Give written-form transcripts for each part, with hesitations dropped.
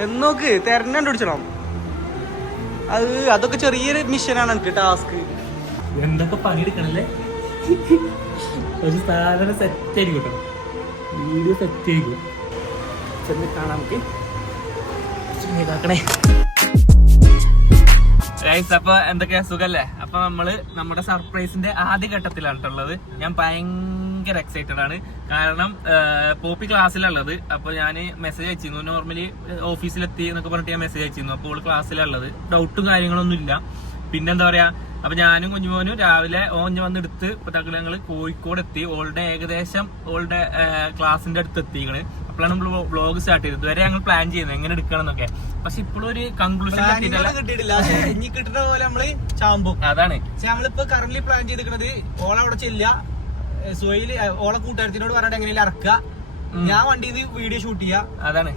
ചെന്നോക്ക് തെരഞ്ഞു പിടിച്ചണം. അതൊക്കെ ചെറിയൊരു മിഷനാണ് എനിക്ക് ടാസ്ക്. എന്തൊക്കെ പണിയെടുക്കണല്ലേ. ഒരു സാധനം സെറ്റ് ആയിരിക്കും കേട്ടോ, വീഡിയോ സെറ്റ് ആയിരിക്കും. ചെന്ന് കാണാം നമുക്ക്. അപ്പൊ എന്തൊക്കെയാ സുഖല്ലേ? അപ്പൊ നമ്മള് നമ്മുടെ സർപ്രൈസിന്റെ ആദ്യ ഘട്ടത്തിലാണുള്ളത്. ഞാൻ ഭയങ്കര എക്സൈറ്റഡ് ആണ്. കാരണം പോപ്പി ക്ലാസ്സിലുള്ളത്. അപ്പൊ ഞാൻ മെസ്സേജ് അയച്ചിരുന്നു. നോർമലി ഓഫീസിലെത്തി എന്നൊക്കെ പറഞ്ഞിട്ട് ഞാൻ മെസ്സേജ് അയച്ചിരുന്നു. അപ്പോൾ ക്ലാസ്സിലുള്ളത് ഡൗട്ടും കാര്യങ്ങളൊന്നും ഇല്ല. പിന്നെന്താ പറയാ, അപ്പൊ ഞാനും കുഞ്ഞുമോനും രാവിലെ ഓഞ്ഞ് വന്നെടുത്ത് ഇപ്പൊ ഞങ്ങള് കോഴിക്കോട് എത്തി. ഓളുടെ ഏകദേശം ഓളുടെ ക്ലാസിന്റെ അടുത്ത് എത്തിക്കണ്. അപ്പോഴാണ് നമ്മൾ വ്ളോഗ് സ്റ്റാർട്ട് ചെയ്തത്. ഇതുവരെ ഞങ്ങൾ പ്ലാൻ ചെയ്യുന്നത് എങ്ങനെ എടുക്കണം എന്നൊക്കെ. പക്ഷെ ഇപ്പോഴും ഒരു കൺക്ലൂഷൻ കിട്ടിയിട്ടില്ല. ഇനി കിട്ടുന്ന പോലെ നമ്മള് ചാമ്പും. അതാണ് നമ്മളിപ്പോ കറന്റ് പ്ലാൻ ചെയ്തിരിക്കുന്നത്. ഓളവിടെ ചെല്ല സോയില് ഓളെ കൂട്ടുകാരത്തിനോട് പറഞ്ഞിട്ട് എങ്ങനെയും ഇറക്കുക, ഞാൻ വണ്ടിയിൽ വീഡിയോ ഷൂട്ട് ചെയ്യാം. അതാണ്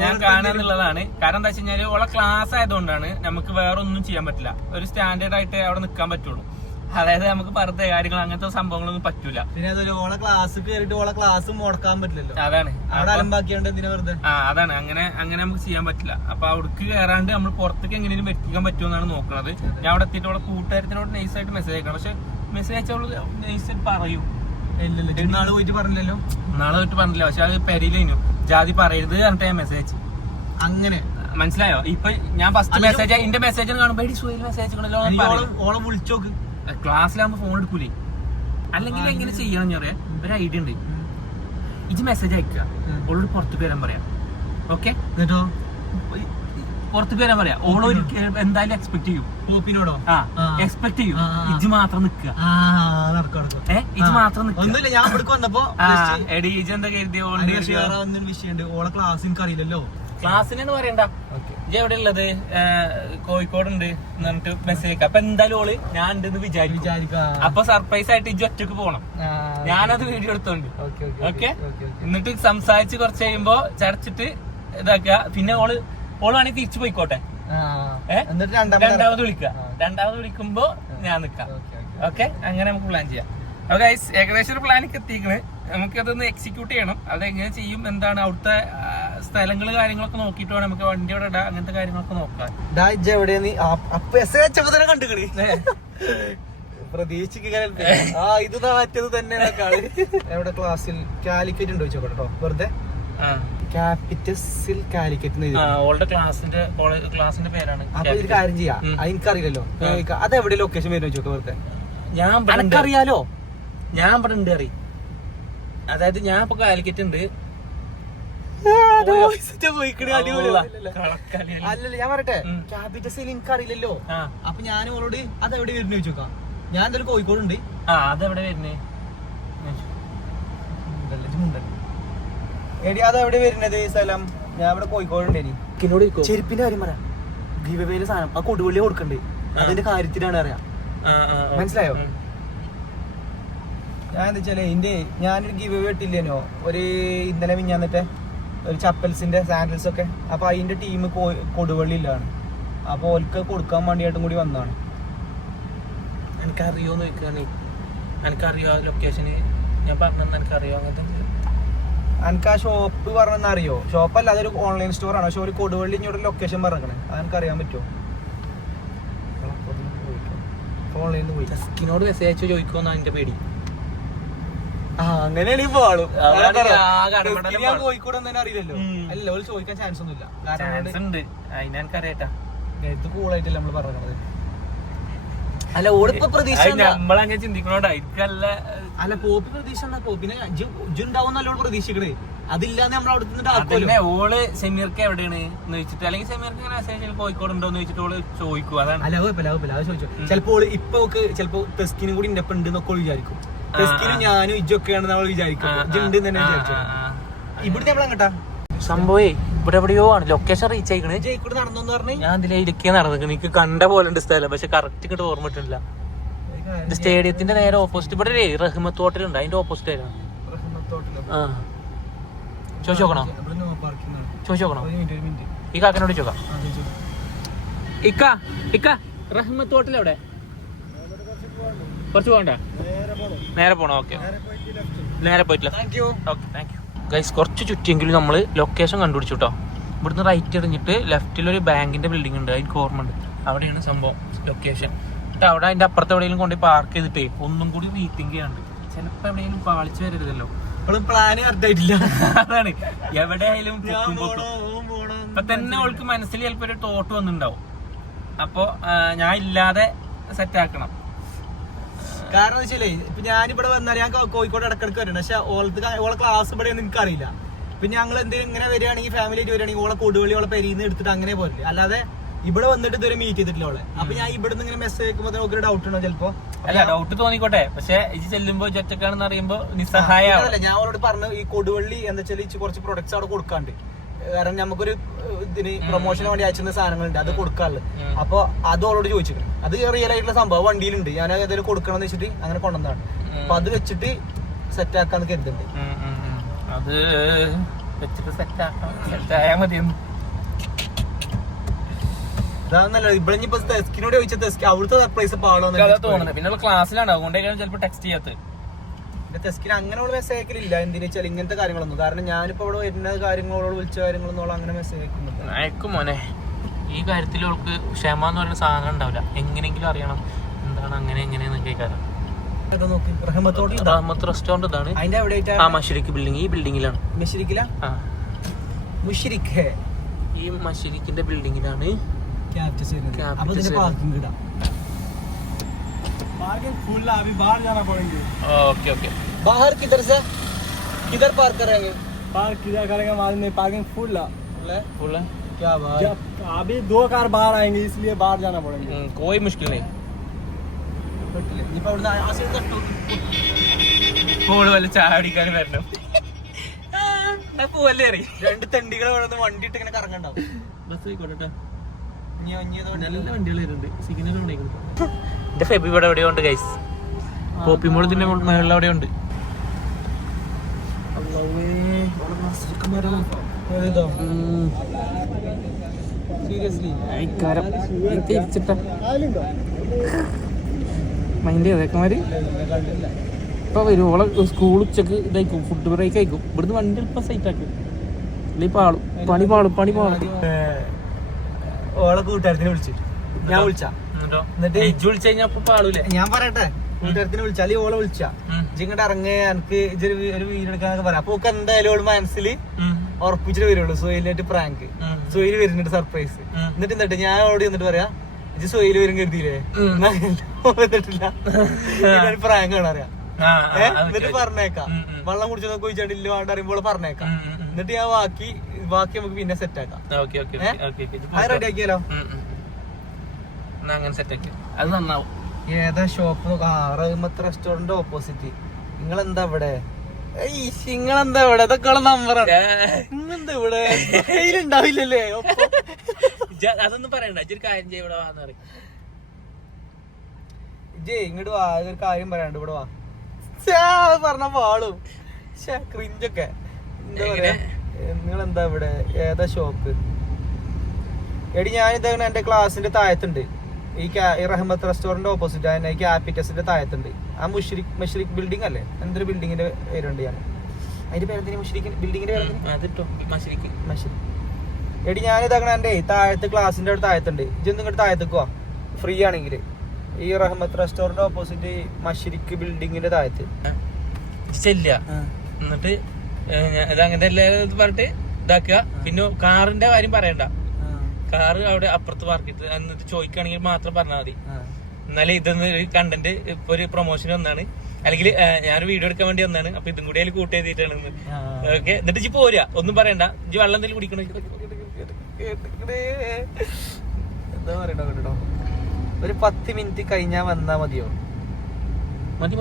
ഞാൻ കാണാന്നുള്ളതാണ്. കാരണം എന്താ വെച്ച് കഴിഞ്ഞാല് ഓളെ ക്ലാസ് ആയതുകൊണ്ടാണ് നമുക്ക് വേറെ ഒന്നും ചെയ്യാൻ പറ്റില്ല. ഒരു സ്റ്റാൻഡേർഡ് ആയിട്ട് അവിടെ നിൽക്കാൻ പറ്റുള്ളൂ. അതായത് നമുക്ക് വെറുതെ കാര്യങ്ങൾ അങ്ങനത്തെ സംഭവങ്ങളൊന്നും പറ്റൂല. പിന്നെ അതുപോലെ ഓളെ ക്ലാസ് കയറിയിട്ട് ഓളെ ക്ലാസ് മുടക്കാൻ പറ്റില്ലല്ലോ. അതാണ് അവിടെ അലമ്പാക്കിയോണ്ട് എന്തിനാ വെറുതെ. അതാണ് അങ്ങനെ നമുക്ക് ചെയ്യാൻ പറ്റില്ല. അപ്പൊ അവിടേക്ക് കയറാണ്ട് നമ്മൾ പുറത്തേക്ക് എങ്ങനെയും എത്തിക്കാൻ പറ്റുമെന്നാണ് നോക്കുന്നത്. ഞാൻ അവിടെ എത്തിയിട്ട് ഓളെ കൂട്ടുകാരത്തിനോട് നൈസായിട്ട് മെസ്സേജ് അയക്കണം. പക്ഷെ മെസ്സേജ് അയച്ചോളൂ നൈസായിട്ട് പറയൂ. നാളെ പോയിട്ട് പറഞ്ഞില്ലല്ലോ. നാളെ പോയിട്ട് പറഞ്ഞില്ല. പക്ഷെ അത് പെരിയിലേനു ജാതി പറയരുത് പറഞ്ഞിട്ട് ഞാൻ മെസ്സേജ് അയച്ചു. അങ്ങനെ മനസ്സിലായോ? ഇപ്പൊ ഞാൻ ഫസ്റ്റ് മെസ്സേജ് എന്റെ മെസ്സേജ് കാണുമ്പോ മെസ്സേജ് ഓളെ വിളിച്ചോക്ക്. ക്ലാസ്സിലാകുമ്പോ ഫോൺ എടുക്കൂലേ. അല്ലെങ്കിൽ എങ്ങനെ ചെയ്യണം പറയാ ഒരു ഐഡിയ ഉണ്ട്. ഇത് മെസ്സേജ് അയക്കുക, ഓളോട് പുറത്തേക്ക് വരാൻ പറയാം. ഓക്കെ, എന്നിട്ടോ പുറത്തേക്ക് വരാൻ പറയാം. ഓളൊരു എന്തായാലും എക്സ്പെക്ട് ചെയ്യും. പോപ്പിനോടോ? എക്സ്പെക്ട് ചെയ്യും. ഇജ് മാത്രം നിക്കുക. ഇജ് മാത്രം ഒന്നുമില്ല. ഞാൻ ഇവിടെ വന്നപ്പോ ഇജ് എന്താ കരുതിയ വിഷയമുണ്ട്. ഓളെ ക്ലാസ് എനിക്ക് അറിയില്ലല്ലോ. ക്ലാസ്സിനെന്ന് പറയണ്ട. ഇജ് എവിടെ ഉള്ളത്? കോഴിക്കോടുണ്ട് എന്നിട്ട് മെസ്സേജ് അയക്കാം. അപ്പൊ എന്തായാലും ഓള് ഞാൻ ഉണ്ടെന്ന് വിചാരിക്കാം. അപ്പൊ സർപ്രൈസ് ആയിട്ട് ഇജ് ഒറ്റക്ക് പോണം. ഞാനത് വീഡിയോ എടുത്തോണ്ട് ഓക്കെ. എന്നിട്ട് സംസാരിച്ച് കുറച്ച് കഴിയുമ്പോ ചടച്ചിട്ട് ഇതാക്കുക. പിന്നെ ഓള് വേണമെങ്കിൽ തിരിച്ചു പോയിക്കോട്ടെ. രണ്ടാമത് വിളിക്കുമ്പോ ഞാൻ നിക്കാം. ഓക്കെ, അങ്ങനെ നമുക്ക് പ്ലാൻ ചെയ്യാം. അപ്പൊ ഗൈസ് ഏകദേശം ഒരു പ്ലാനിക്ക് എത്തിക്കണ്. നമുക്കതൊന്ന് എക്സിക്യൂട്ട് ചെയ്യണം. അതെങ്ങനെ ചെയ്യും, എന്താണ് അവിടുത്തെ സ്ഥലങ്ങള് കാര്യങ്ങളൊക്കെ നോക്കിയിട്ട് വേണം നമുക്ക് വണ്ടി അവിടെ ഇടാം. അങ്ങനത്തെ കാര്യങ്ങളൊക്കെ നോക്കാം. ഇത് മറ്റത് തന്നെ. എവിടെ ക്ലാസ്സിൽ കാലിക്കറ്റ് ഉണ്ടോ ചോട്ടോ? വെറുതെ ക്യാപിറ്റസിൽ കാലിക്കറ്റ് ഓൾഡ് ക്ലാസിന്റെ പേരാണ്. അപ്പൊ ഒരു കാര്യം ചെയ്യാം, എനിക്കറിയില്ലല്ലോ. അത് എവിടെ ലൊക്കേഷൻ വരുന്ന വെച്ചോക്കെ വെറുതെ. ഞാൻ അറിയാലോ, ഞാൻ ഇവിടെ ഉണ്ട് അറിയും. അതായത് ഞാൻ ഇപ്പൊ കാലിക്കറ്റ് ഉണ്ട്. അല്ലല്ല, ഞാൻ പറയട്ടെ, ക്യാപിറ്റസിൽ എനിക്കറിയില്ലല്ലോ. അപ്പൊ ഞാൻ ഓളോട് അതെവിടെ വരുന്ന വെച്ചോക്കാം. ഞാൻ എന്തായാലും കോഴിക്കോടുണ്ട്. അതെവിടെ വരുന്നേ? എടി അതെവിടെ വരുന്നത് സ്ഥലം? ഞാൻ ഇവിടെ കോഴിക്കോടുണ്ട്. ചെരുപ്പിന്റെ കാര്യം പറയാം. ഗീവവേയിലെ സാധനം ആ കൊടുവള്ളി കൊടുക്കണ്ടേ, അതിന്റെ കാര്യത്തിലാണ് അറിയാം. മനസ്സിലായോ? ഞാൻ എന്താ വെച്ചാലേ ഞാനൊരു ഗീവ് അവേ ഇട്ടില്ലേനോ ഒരു ഇന്നലെ മിഞ്ഞാന്നിട്ട് ഒരു ചപ്പൽസിന്റെ സാൻഡൽസ് ഒക്കെ. അപ്പൊ അതിന്റെ ടീം കൊടുവള്ളിയിലാണ്. അപ്പൊ ഓൽക്ക് കൊടുക്കാൻ വേണ്ടിയായിട്ടും കൂടി വന്നതാണ്. എനിക്കറിയോന്ന് ചോദിക്കുകയാണെ. എനിക്കറിയോ ലൊക്കേഷന്? ഞാൻ പറഞ്ഞു എനിക്കറിയോ? അങ്ങനത്തെ എനിക്ക് ആ ഷോപ്പ് പറഞ്ഞെന്ന് അറിയോ? ഷോപ്പല്ല, അതൊരു ഓൺലൈൻ സ്റ്റോർ ആണ്. പക്ഷെ ഒരു കൊടുവള്ളി ഇങ്ങോട്ട് ലൊക്കേഷൻ പറഞ്ഞേ. അതെനിക്ക് അറിയാൻ പറ്റുമോ? ഓൺലൈനിൽ പോയി ജസ്കിനോട് മെസ്സേജ് അയച്ചു ചോദിക്കുമെന്നാണ് എന്റെ പേടി. അങ്ങനെയാണ് ഈ പോളും. ഞാൻ കോഴിക്കോട് തന്നെ അറിയില്ലല്ലോ. അല്ല, ഓള് ചോദിക്കാൻ ചാൻസ് ഒന്നുമില്ല. അതിനെനിക്കറിയാട്ടാ. ഇത് കൂളായിട്ടല്ല നമ്മള് പറഞ്ഞത്. അല്ല, ഓളിപ്പോ പ്രതീക്ഷ നമ്മളങ്ങനെ ചിന്തിക്കണോണ്ടായിരിക്കല്ല. അല്ല, പോപ്പി പ്രതീക്ഷ പോപ്പിനെ ഉണ്ടാവുന്നല്ലോ പ്രതീക്ഷിക്കണേ. അതില്ലാന്ന് നമ്മൾ അവിടെ ഓള് സെമീർക്ക് എവിടെയാണ് എന്ന് വെച്ചിട്ട്, അല്ലെങ്കിൽ സെമീർക്ക് മെസ്സേജ് കോഴിക്കോട് ഉണ്ടോന്ന് വെച്ചിട്ട് ഓള് ചോദിക്കും. അതാണ്. അല്ല, അത് ചോദിച്ചു. ചിലപ്പോ ഇപ്പൊ ചിലപ്പോ ടെസ്റ്റിനും കൂടി ഇന്നപ്പം ഉണ്ട് എന്നൊക്കെ വിചാരിക്കും. ടെസ്റ്റിനും ഞാനും ഇജൊക്കെയാണ് നമ്മൾ വിചാരിക്കും. ഇജുണ്ട് തന്നെ വിചാരിച്ചു. ഇവിടെ നമ്മളങ്ങട്ടാ സംഭവേ ഇവിടെ എവിടെയോ ആണ് ലൊക്കേഷൻ റീച്ച് ആയിക്കണേ. ജയിക്കൂടെ നടന്നു പറഞ്ഞു. ഞാൻ ഇതിലെ ഇരിക്കേ നടന്നു. എനിക്ക് കണ്ട പോലെ ഉണ്ട് സ്ഥലം, പക്ഷെ കറക്റ്റ് ഇങ്ങോട്ട് ഓർമ്മ കിട്ടില്ല. ഇത് സ്റ്റേഡിയത്തിന്റെ നേരെ ഓപ്പോസിറ്റ്. ഇവിടെ റഹ്മത്ത് ഹോട്ടൽ ഉണ്ട്, അതിന്റെ ഓപ്പോസിറ്റ് ആയിരുന്നു. ചോദിച്ചോക്കണോ? ഈ കാക്കനോട് ചോദിക്കാം. ഇക്ക റഹ്മത്ത് ഹോട്ടൽ എവിടെ? കുറച്ച് പോകണ്ട, നേരെ പോണോ? ഓക്കെ, നേരെ പോയിട്ടില്ല. Okay, thank you guys. കുറച്ച് ചുറ്റിയെങ്കിലും നമ്മൾ ലൊക്കേഷൻ കണ്ടുപിടിച്ചു കേട്ടോ. ഇവിടുന്ന് റൈറ്റ് എറിഞ്ഞിട്ട് ലെഫ്റ്റിലൊരു ബാങ്കിന്റെ ബിൽഡിംഗ് ഉണ്ട്, എനിക്ക് ഓർമ്മ ഉണ്ട്. അവിടെയാണ് സംഭവം ലൊക്കേഷൻ. എന്നിട്ട് അവിടെ അതിന്റെ അപ്പുറത്ത് എവിടെയെങ്കിലും കൊണ്ട് പാർക്ക് ചെയ്തിട്ടേ ഒന്നും കൂടി റീതിങ്ക് ചെയ്യാണ്ട്. ചിലപ്പോ എവിടെയെങ്കിലും പാളിച്ചു വരരുതല്ലോ. പ്ലാന് കറക്റ്റ് ആയിട്ടില്ല. അതാണ് എവിടെയായാലും ഇപ്പൊ തന്നെ അവൾക്ക് മനസ്സിൽ ചിലപ്പോ ഒരു തോട്ട് വന്നിട്ടുണ്ടാവും. അപ്പൊ ഞാൻ ഇല്ലാതെ സെറ്റ് ആക്കണം. കാരണം വെച്ചാലേ ഇപ്പൊ ഞാനിവിടെ വന്നാൽ ഞാൻ കോഴിക്കോട് ഇടക്കിടക്ക് വരണം. പക്ഷെ ഓളെ ക്ലാസ് ഇവിടെ ഒന്നും എനിക്കറിയില്ല. പിന്നെ ഞങ്ങൾ എന്തെങ്കിലും ഇങ്ങനെ വരികയാണെങ്കിൽ ഫാമിലി ആയിട്ട് വരികയാണെങ്കിൽ ഓളെ കൊടുവള്ളി ഓളെ പെരീന്ന് എടുത്തിട്ട് അങ്ങനെ പോരില്ല. അല്ലാതെ ഇവിടെ വന്നിട്ട് ഇതുവരെ മീറ്റ് ചെയ്തിട്ടില്ല ഓളെ. അപ്പൊ ഞാൻ ഇവിടെ നിന്ന് ഇങ്ങനെ മെസ്സേജ് അയക്കുമ്പോൾ നമുക്ക് ഒരു ഡൗട്ട് ഉണ്ടോ ചിലപ്പോ? അല്ല, ഡൗട്ട് തോന്നിക്കോട്ടെ, പക്ഷെ ഇത് ചെല്ലുമ്പോ ഒറ്റക്കാണെന്ന് അറിയുമ്പോ നിസ്സഹായല്ല. ഞാൻ അവരോട് പറഞ്ഞു ഈ കൊടുവള്ളി എന്താ വെച്ചാൽ കുറച്ച് പ്രൊഡക്ട്സ് അവിടെ കൊടുക്കാണ്ട്. കാരണം നമുക്കൊരു ഇതിന് പ്രൊമോഷന് വേണ്ടി അയച്ചിരുന്ന സാധനങ്ങളുണ്ട്, അത് കൊടുക്കാറുള്ളത്. അപ്പൊ അത് അവളോട് ചോദിച്ചിട്ടുണ്ട്. അത് റിയൽ ആയിട്ടുള്ള സംഭവം വണ്ടിയിലുണ്ട്. ഞാൻ ഏതായാലും കൊടുക്കണം എന്ന് വെച്ചിട്ട് അങ്ങനെ കൊണ്ടുവന്നതാണ്. അപ്പൊ അത് വെച്ചിട്ട് സെറ്റ് ആക്കാന്ന് കരുതുന്നുണ്ട്. അത് വെച്ചിട്ട് സെറ്റ് ആക്കാം, സെറ്റ് ആയാൽ മതിയെന്ന്. അതാന്നല്ലോ ഇവിടെ ഇപ്പൊ തെസ്കിനോട് ചോദിച്ചാൽ അവിടുത്തെ സർപ്രൈസ് പാളോന്ന് തോന്നുന്നത്. പിന്നെ ക്ലാസ്സിലാണ്, അതുകൊണ്ടേക്കാണ് ചിലപ്പോൾ ടെക്സ്റ്റ് ചെയ്യാത്തത്. തെസ്കിന് അങ്ങനെയുള്ള മെസ്സേജ് അയക്കലില്ല. എന്തിനാ വെച്ചാൽ ഇങ്ങനത്തെ കാര്യങ്ങളൊന്നും. കാരണം ഞാനിപ്പോ അവിടെ വരുന്ന കാര്യങ്ങളോട് വിളിച്ച കാര്യങ്ങളൊന്നും അങ്ങനെ മെസ്സേജ് അയക്കുന്നുണ്ട്. അയക്കും മോനെ. ഈ കാര്യത്തിൽ അവൾക്ക് ക്ഷമ എന്ന് പറയുന്ന സാധനം ഉണ്ടാവില്ല. എങ്ങനെയെങ്കിലും അറിയണം എന്താണ് അങ്ങനെ എങ്ങനെയെന്ന് കേൾക്കാറ്. റഹ്മത്ത് റെസ്റ്റോറന്റ് ഇതാണ്. അതിന്റെ എവിടെ മഷരിക്ക് ബിൽഡിംഗ്, ഈ ബിൽഡിംഗിലാണ്. മഷരിക്കില മുഷിരിക്ക് ഈ മഷരിക്കിന്റെ ബിൽഡിംഗിലാണ് पार्किंग फुल है, अभी बाहर जाना पड़ेंगे. Okay okay. बाहर किधर से किधर पार्क करेंगे? पार्क किधर करेंगे मालूम नहीं, पार्किंग फुल है. क्या बात? अभी 2 कार बाहर आएंगे, इसलिए बाहर जाना पड़ेंगे. कोई मुश्किल नहीं. ചാടിക്കാൻ വരണം. രണ്ട് തെണ്ടികളെ വണ്ടി ഇട്ട് ഇങ്ങനെ കറങ്ങണ്ടാവും. ബസ് ആയിക്കോട്ടെ. നല്ല വണ്ടികൾ വരുന്നുണ്ട്. സിഗ്നൽ എന്റെ ഫെബി ഇവിടെ എവിടെയോ ഉണ്ട് ഗൈസ്. പോപ്പിമോൾ ഇതിന്റെ മേളിൽ എവിടെയോ ഉണ്ട്. മൈൻഡ് ചെയ്തേക്കന്മാര് ഇപ്പൊ വരും. ഓളെ സ്കൂൾ ഉച്ചക്ക് ഇതായിക്കും, ഫുഡ് ബ്രേക്ക് ആയിക്കും. ഇവിടുന്ന് വണ്ടി ഇപ്പൊ സൈറ്റ് ആക്കും. ഇല്ല പാളും, പണി പാളും. ഓളെ കൂട്ടുകാരത്തിനെ വിളിച്ചു. ഞാൻ വിളിച്ചാ പാളൂലേ? ഞാൻ പറയട്ടെ, കൂട്ടുകാരത്തിനെ വിളിച്ചാ അല്ലെങ്കിൽ ഓളെ വിളിച്ചാ ഇങ്ങോട്ട് ഇറങ്ങേ എനിക്ക് ഇതൊരു ഒരു വീഡിയോ എടുക്കാന്നൊക്കെ പറയാം. അപ്പൊ എന്തായാലും ഓള് മനസ്സിൽ ഉറപ്പിച്ചിട്ട് വരുള്ളൂ. സോയിലായിട്ട് പ്രാങ്ക്, സോയിൽ വരുന്നുണ്ട് സർപ്രൈസ്. എന്നിട്ട് ഞാൻ ഓടി വന്നിട്ട് പറയാ ഇത് സോയിൽ വരും കരുതിയില്ലേ, വന്നിട്ടില്ല, പ്രാങ്ക് ആണ് അറിയാം. എന്നിട്ട് പറഞ്ഞേക്കാം വെള്ളം കുടിച്ചോ ചോദിച്ചാണ്ടില്ല വേണ്ട അറിയുമ്പോൾ പറഞ്ഞേക്കാം. എന്നിട്ട് ഞാൻ ബാക്കി നമുക്ക് പിന്നെ സെറ്റ് ആക്കാം. അത് റെഡി ആക്കിയാലോ? അങ്ങനെ സെറ്റ് ആക്കി അത് നന്നാവും. ഏതാ ഷോപ്പ്? റഹ്മത്ത് റെസ്റ്റോറന്റ് ഓപ്പോസിറ്റ്. നിങ്ങളെന്താ ഇവിടെ? നിങ്ങളെന്താ ഇവിടെ? ഇതൊക്കെ നമ്പറാണ്. നിങ്ങളെന്താ ഇവിടെ? കയ്യിലുണ്ടാവില്ലല്ലേ? അതൊന്നും പറയണ്ട. ഒരു കാര്യം ചെയ്യ, ഇവിടെ വാന്ന് പറയും. ഇങ്ങോട്ട് വാ, ഒരു കാര്യം പറയാണ്ട് ഇവിടെ വാ. പറഞ്ഞ പാളും ക്രിഞ്ചൊക്കെ. എന്താ പറയാ, നിങ്ങളെന്താ ഇവിടെ? ഏതാ ഷോപ്പ്? എടി ഞാനിതാണ് എന്റെ ക്ലാസ്സിന്റെ താഴത്തുണ്ട്. ഈ റഹ്മത്ത് റെസ്റ്റോറന്റ് ഓപ്പോസിറ്റ് ആണ്. ഈ ക്യാപിറ്റസിന്റെ താഴത്തുണ്ട്. ആ മുഷ്രിഖ് ബിൽഡിംഗ് അല്ലേ? എന്തൊരു ബിൽഡിങ്ങിന്റെ പേരുണ്ട്. ഞാൻ അതിന്റെ പേരെന്തിനാ? മുഷ്രിഖ് ബിൽഡിങ്ങിന്റെ പേര്. എടി ഞാനിതാകണ എന്റെ താഴത്ത് ക്ലാസ്സിന്റെ അവിടെ താഴത്തുണ്ട്. ഇതൊന്നും ഇങ്ങോട്ട് താഴത്തേക്ക് വാ, ഫ്രീ ആണെങ്കിൽ. ഈ റഹ്മത്ത് റെസ്റ്റോറന്റ് ഓപ്പോസിറ്റ് മഷ്രിഖ് ബിൽഡിങ്ങിന്റെ താഴത്ത് ശരില്ല. എന്നിട്ട് ഇതങ്ങനെ എല്ലാവരും പറഞ്ഞിട്ട് ഇതാക്കുക. പിന്നെ കാറിന്റെ കാര്യം പറയണ്ട. കാറ് അവിടെ അപ്പുറത്ത് പാർക്ക് ചെയ്ത് എന്നിട്ട് ചോദിക്കുകയാണെങ്കിൽ മാത്രം പറഞ്ഞാൽ മതി. എന്നാലും ഇതൊന്ന് കണ്ടന്റ് ഇപ്പൊ ഒരു പ്രൊമോഷൻ വന്നാണ്, അല്ലെങ്കിൽ ഞാനൊരു വീഡിയോ എടുക്കാൻ വേണ്ടി വന്നാണ്. അപ്പൊ ഇതും കൂടി അതിൽ കൂട്ടി എഴുതിയിട്ടാണ്. ഓക്കെ, എന്നിട്ട് ഇജ്ജ് പോരാ, ഒന്നും പറയണ്ട. ഇജ്ജ് വെള്ളം എന്തെങ്കിലും കുടിക്കണോ? എന്താ പറയണോ കേട്ടോ? ഒരു 10 മിനിറ്റ് കഴിഞ്ഞാ വന്നാ മതിയോ? മതി.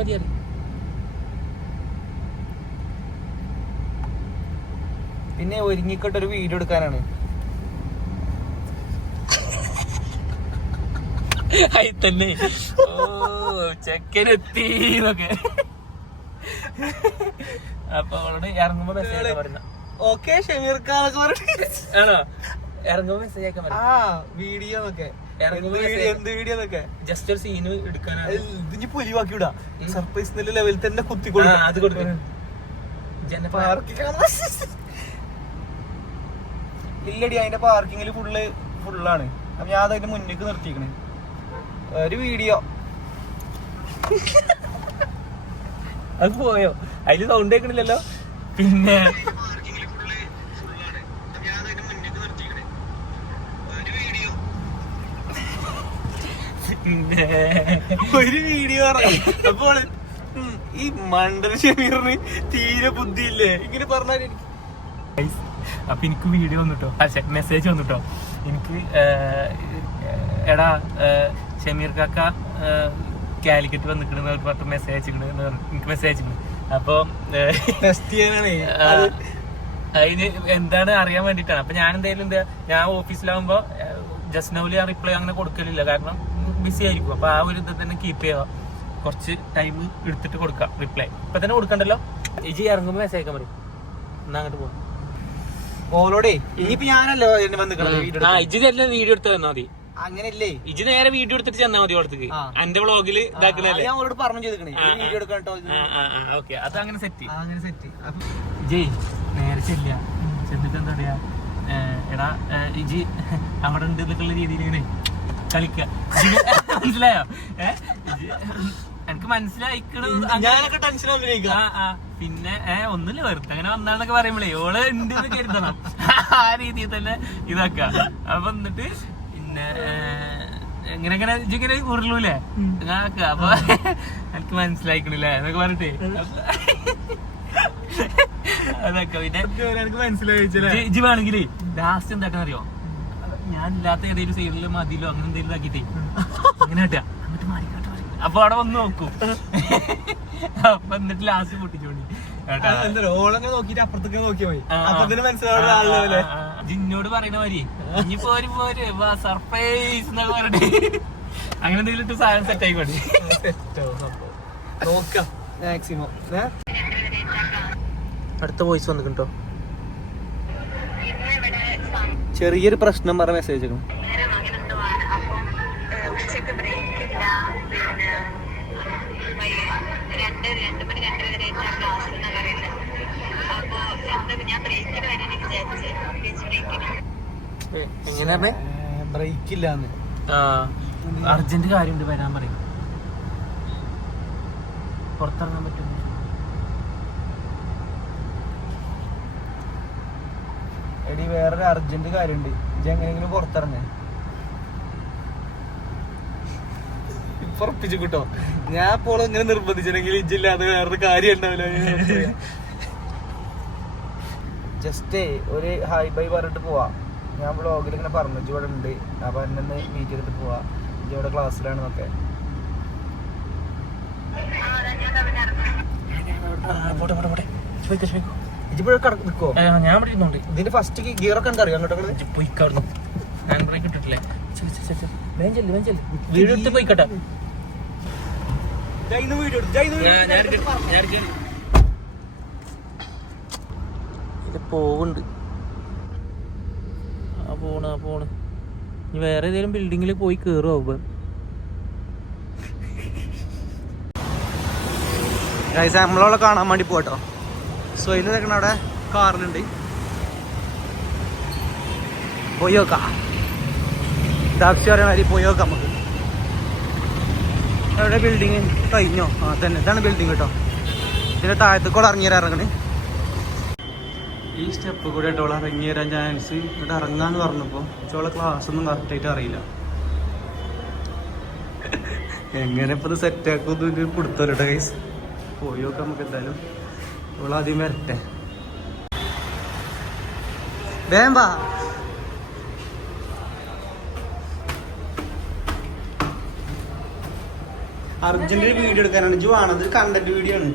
പിന്നെ ഒരുങ്ങിക്കോട്ടെ, ഒരു വീഡിയോ എടുക്കാനാണ്. തന്നെ ചെക്കനെത്തി എന്നൊക്കെ. അപ്പൊ അവളോട് ഇറങ്ങുമ്പോ മെസ്സേജ് പറഞ്ഞ ഓക്കെ ഷമീർ ഖാനൊക്കെ പറഞ്ഞു. ആണോ? ഇറങ്ങുമ്പോ മെസ്സേജ് അയക്കാൻ പറഞ്ഞു. വീഡിയോ എന്നൊക്കെ, എന്ത് വീഡിയോ എന്നൊക്കെ ജസ്റ്റ് ഒരു സീന് എടുക്കാനാണ്. ഇതിന് പൊലിവാക്കി വിടാ. സർപ്രൈസ് നല്ല ലെവലിൽ തന്നെ കുത്തിക്കൊടുക്കും. അത് കൊടുക്കും. ഇല്ലടി അതിന്റെ പാർക്കിങ്ങിൽ ഫുള്ളാണ്. അപ്പൊ ഞാൻ അതിന്റെ മുന്നിക്ക് നിർത്തിക്കണേ ഒരു വീഡിയോ. അത് പോയോ? അതില് സൗണ്ട് കേൾക്കണില്ലല്ലോ. പിന്നെ ഒരു വീഡിയോ അപ്പോൾ ഈ മണ്ടൻ ഷമീറിന് തീരെ ബുദ്ധിയില്ലേ ഇങ്ങനെ പറഞ്ഞാൽ. അപ്പൊ എനിക്ക് വീഡിയോ വന്നിട്ടോ, മെസ്സേജ് വന്നിട്ടോ എനിക്ക്. എടാ ഷമീർ കാക്ക കാലിക്കറ്റ് വന്നിക്കണെന്ന് പറഞ്ഞിട്ട് മെസ്സേജ് അയച്ചിക്കണ്, എനിക്ക് മെസ്സേജ് അയച്ചിക്കണ്. അപ്പൊ ടെസ്റ്റ് ചെയ്യാനാണ് അതിന് എന്താണ് അറിയാൻ വേണ്ടിട്ടാണ്. അപ്പൊ ഞാൻ എന്തായാലും ഞാൻ ഓഫീസിലാവുമ്പോ ജസ്റ്റ് നൗലി ആ റിപ്ലൈ അങ്ങനെ കൊടുക്കലില്ല, കാരണം ബിസി ആയിരിക്കും. അപ്പൊ ആ ഒരു ഇത് തന്നെ കീപ്പ് ചെയ്യുക, കുറച്ച് ടൈം എടുത്തിട്ട് കൊടുക്കാം റിപ്ലൈ. ഇപ്പൊ തന്നെ കൊടുക്കണ്ടല്ലോ. ഇജി ഇറങ്ങുമ്പോ മെസ്സേജ് അയക്കാൻ പറയും, എന്നാ അങ്ങോട്ട് പോകാം. ഓളോടെ ഇനിയിപ്പോ ഞാനല്ലോ ഇജി തന്നെ വീഡിയോ എടുത്ത് തന്നാ മതി. അങ്ങനെയല്ലേ, ഇജി നേരെ വീഡിയോ എടുത്തിട്ട് ചെന്നാ മതി ഓടത്തേക്ക്. എന്റെ വ്ളോഗില് ഇതാക്കണല്ലേ, ഞാൻ അവളോട് പറഞ്ഞു ചെയ്തിക്കണേ വീഡിയോ എടുക്കാൻ. ഓക്കെ, അത് അങ്ങനെ സെറ്റ് അങ്ങനെ സെറ്റ്. ജയ് നേരെ ചെല്ല, ചെന്നിട്ട് എന്താ പറയാ, എടാ ഇജി അവിടെ ഉണ്ട് എന്നൊക്കെയുള്ള രീതിയിൽ ഇങ്ങനെ കളിക്ക. മനസ്സിലായോ? എനിക്ക് മനസ്സിലായിക്കണ. ഞാനൊക്കെ ടെൻഷൻ. പിന്നെ ഒന്നുമില്ല, വെറുതെ അങ്ങനെ വന്നാന്നൊക്കെ പറയുമ്പോഴേ ഓള് ഉണ്ട് എന്ന് കരുതണം. ആ രീതിയിൽ തന്നെ ഇതാക്ക. അപ്പൊ എന്നിട്ട് പിന്നെ ഇങ്ങനെ ഇങ്ങനെ ഉരുളൂലേ അങ്ങനൊക്ക. അപ്പൊ എനിക്ക് മനസ്സിലായിക്കണില്ലേ എന്നൊക്കെ പറഞ്ഞിട്ടേ അതൊക്കെ. പിന്നെ എനിക്ക് മനസ്സിലായി ഇജി വേണമെങ്കിലേ ലാസ്റ്റ് എന്താക്കാൻ അറിയോ, ഞാൻ ഇല്ലാത്ത ഏതെങ്കിലും സൈഡില് മതിയിലോ അങ്ങനെ എന്തെങ്കിലും ആക്കിട്ടേ അങ്ങനെ കേട്ടാ എന്നിട്ട് മാറിക്കാട്ടെ. അപ്പൊ അവിടെ വന്ന് നോക്കൂ. അപ്പൊ എന്നിട്ട് ലാസ്റ്റ് പൊട്ടിച്ചോണ്ടി ഓളങ്ങനെ നോക്കിട്ട് അപ്പുറത്തേക്ക് നോക്കിയാ മതി. അപ്പൊ മനസ്സിലാവുന്ന ജിന്നോട് പറയുന്ന മാതിരി ഇനി പോര് സർപ്രൈസ് എന്നൊക്കെ പറഞ്ഞിട്ട് അങ്ങനെ എന്തെങ്കിലും ഇട്ട് സാധനം സെറ്റ് ആയിക്കോട്ടെ. നോക്കാം മാക്സിമം. അടുത്ത വോയിസ് വന്നിട്ടോ, ചെറിയൊരു പ്രശ്നം പറഞ്ഞ മെസ്സേജ് ആയിരുന്നു. എങ്ങനെയാണ് ബ്രേക്ക് ഇല്ലാന്ന്. അർജന്റ് കാര്യമുണ്ട് വരാൻ പറയും. പുറത്തിറങ്ങാൻ പറ്റും. എടി വേറൊരു അർജന്റ് കാര്യമുണ്ട്, ഇജ്ജ് എങ്ങനെയെങ്കിലും പുറത്തിറങ്ങേ. ഇപ്പൊ ഉറപ്പിച്ചു കിട്ടോ. ഞാൻ ഇപ്പോൾ ഇങ്ങനെ നിർബന്ധിച്ചില്ലെങ്കിൽ ഇജ്ജില്ലാതെ വേറൊരു കാര്യം ഉണ്ടാവില്ല. ജസ്റ്റ് ഒരു ഹായ് ബൈ പറഞ്ഞിട്ട് പോവാ. ഞാൻ ബ്ലോഗിൽ ഇങ്ങനെ പറഞ്ഞു ഇജ്ജ് ഇവിടെ ഉണ്ട്, അപ്പൊ എന്നെ മീറ്റ് ചെയ്തിട്ട് പോവാ, ഇജ്ജ് ഇവിടെ ക്ലാസ്സിലാണെന്നൊക്കെ. നിൽക്കോ? ഞാൻ ഇവിടെ ഇരുന്നുണ്ട്. ഇതിന്റെ ഫസ്റ്റ് ഗിയറൊക്കെ എന്താ അറിയാം അങ്ങോട്ടൊക്കെ പോയിക്കാടുന്നു. ഹാൻഡ് ബ്രേക്ക് ഇട്ടിട്ടില്ലേ? വീഡിയോ എടുത്ത് പോയിക്കട്ടെ. പോവുണ്ട്. ആ പോണ് ഇനി വേറെ ഏതെങ്കിലും ബിൽഡിങ്ങിൽ പോയി കേറുവോ? നമ്മളോളെ കാണാൻ വേണ്ടി പോട്ടോ. സൊയില് നിൽക്കണ അവിടെ കാറിലുണ്ട്, പോയി നോക്കാം. ടാക്സി പറയാൻ മാതിരി പോയി നോക്കാം നമുക്ക്. എവിടെ ബിൽഡിങ് കഴിഞ്ഞോ? ആ തന്നെ, ഇതാണ് ബിൽഡിങ് കേട്ടോ. ഇതിന്റെ താഴത്തേക്കോടെ ഇറങ്ങണേ. ഈ സ്റ്റെപ്പ് കൂടെ ഇട്ടോളെ ഇറങ്ങി വരാൻ ചാൻസ്. ഇവിടെ ഇറങ്ങാന്ന് പറഞ്ഞപ്പോൾ ചോളെ ക്ലാസ് ഒന്നും കറക്റ്റായിട്ട് അറിയില്ല. എങ്ങനെ ഇപ്പൊ സെറ്റ് ആക്കും കൊടുത്തോട്ടോ ഗൈസ്. പോയി നോക്കാം നമുക്ക്. എന്തായാലും ആദ്യം വരട്ടെ. വേമ്പാ അർജന്റ് വീഡിയോ എടുക്കാനാണ്. ഇജ്ജ് വേണത് കണ്ടന്റ് വീഡിയോ ആണ്.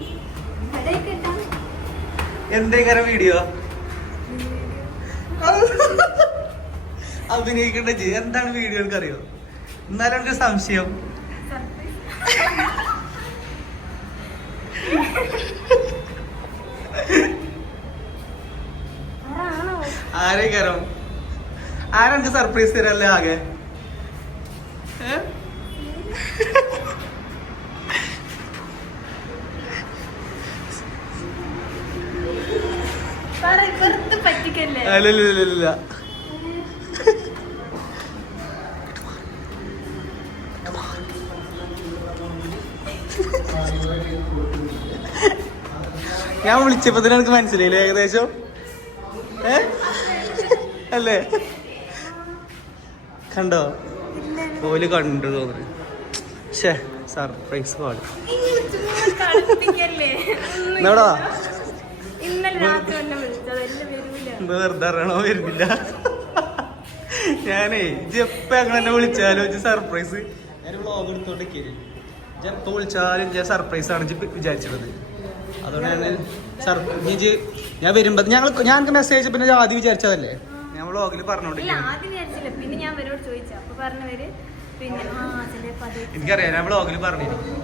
എന്തേക്കാരം വീഡിയോ അഭിനയിക്കണ്ട ജി. എന്താണ് വീഡിയോ എനിക്കറിയോ? എന്നാലും ഒരു സംശയം. ആരേക്കാരം? ആരെനിക്ക് സർപ്രൈസ് തരല്ലേ ആകെ? അല്ലല്ല ഞാൻ വിളിച്ചപ്പോ തന്നെ എനിക്ക് മനസ്സിലായില്ലേ ഏകദേശം അല്ലേ? കണ്ടോ? ഓല് കണ്ടു തോന്നുന്നു. ഷേ സർപ്രൈസ് കോൾ എന്നാടാ വെറുതെ അറിയണോ വരുന്നില്ല. ഞാനേ ജപ്പ അങ്ങനെ തന്നെ വിളിച്ചാലോ സർപ്രൈസ് ഞാൻ വ്ളോഗ് എടുത്തോണ്ടൊക്കെ ജപ്പ വിളിച്ചാലും ഞാൻ സർപ്രൈസ് ആണ് വിചാരിച്ചത്. അതുകൊണ്ട് ഞാൻ വരുമ്പോ ഞാൻ മെസ്സേജ് പിന്നെ ആദ്യം വിചാരിച്ചതല്ലേ ഞാൻ വ്ളോഗിൽ പറഞ്ഞോണ്ടിരിക്കും. എനിക്കറിയാം ഞാൻ വ്ളോഗിൽ പറഞ്ഞിരിക്കും